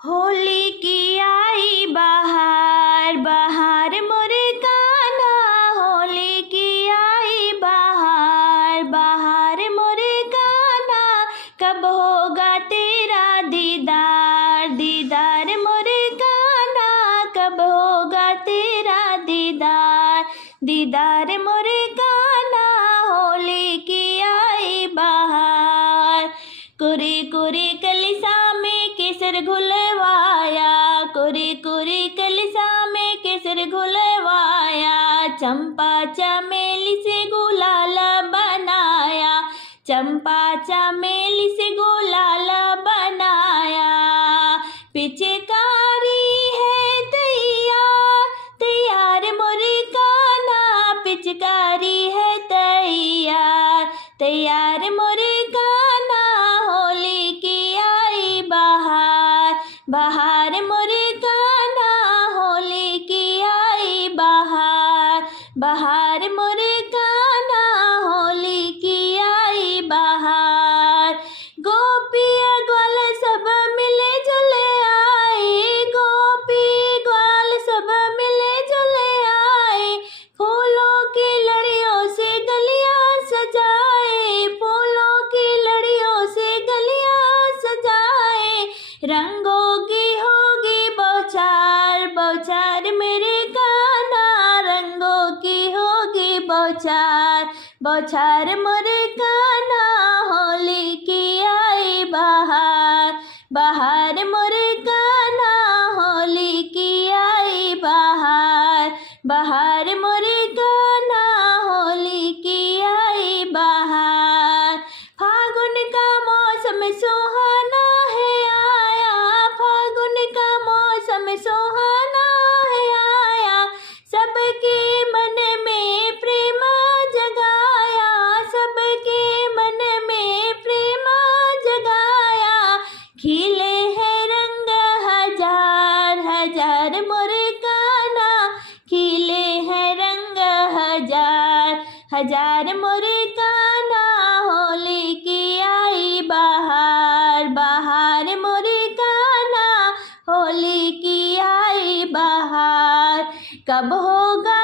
होली की आई बहार, बहार मोरे कान्हा। होली की आई बहार, बहार मोरे कान्हा। कब होगा तेरा दीदार, दीदार मोरे कान्हा। कब होगा तेरा दीदार, दीदार मोरे कान्हा। होली की आई बहार। कुरी कुरी कलिसा में केसर घुलवाया, कुरी कुरी कलिसा में केसर घुलवाया। चंपा चमेली से गुलाल बनाया, चंपा चमेली से गुलाल बनाया। पिचकारी है तैयार, तैयार मोरे कान्हा। पिचकारी है तैयार, तैयार मोरे कान्हा। होली की आई बहार, बहार मोरे कान्हा। होली की आई बहार, बहार मोरे कान्हा। होली की आई बहार। गोपी ग्वाल सब मिले जुले आए, गोपी ग्वाल सब मिले जुले आए। फूलों की लड़ियों से गलियां सजाए, फूलों की लड़ियों से गलियां सजाए। रंगों की होगी बौछार, बौछार मेरे कान्हा। रंगों की होगी बौछार, बौछार मोरे कान्हा। होली की आई बहार, बहार मोरे कान्हा। होली की आई बहार, बहार मोरे कान्हा। होली की आई बहार। फागुन का मौसम सुहाना है आया, फागुन का मौसम सुहाना है आया। सबके मन में प्रेम जगाया, सबके मन में प्रेम जगाया। खिले हैं रंग हजार, हजार मोरे कान्हा। खिले हैं रंग हजार, हजार मोरे कान्हा। होली की आई बहार, बहार मोरे कान्हा। होली की आई बहार। कब होगा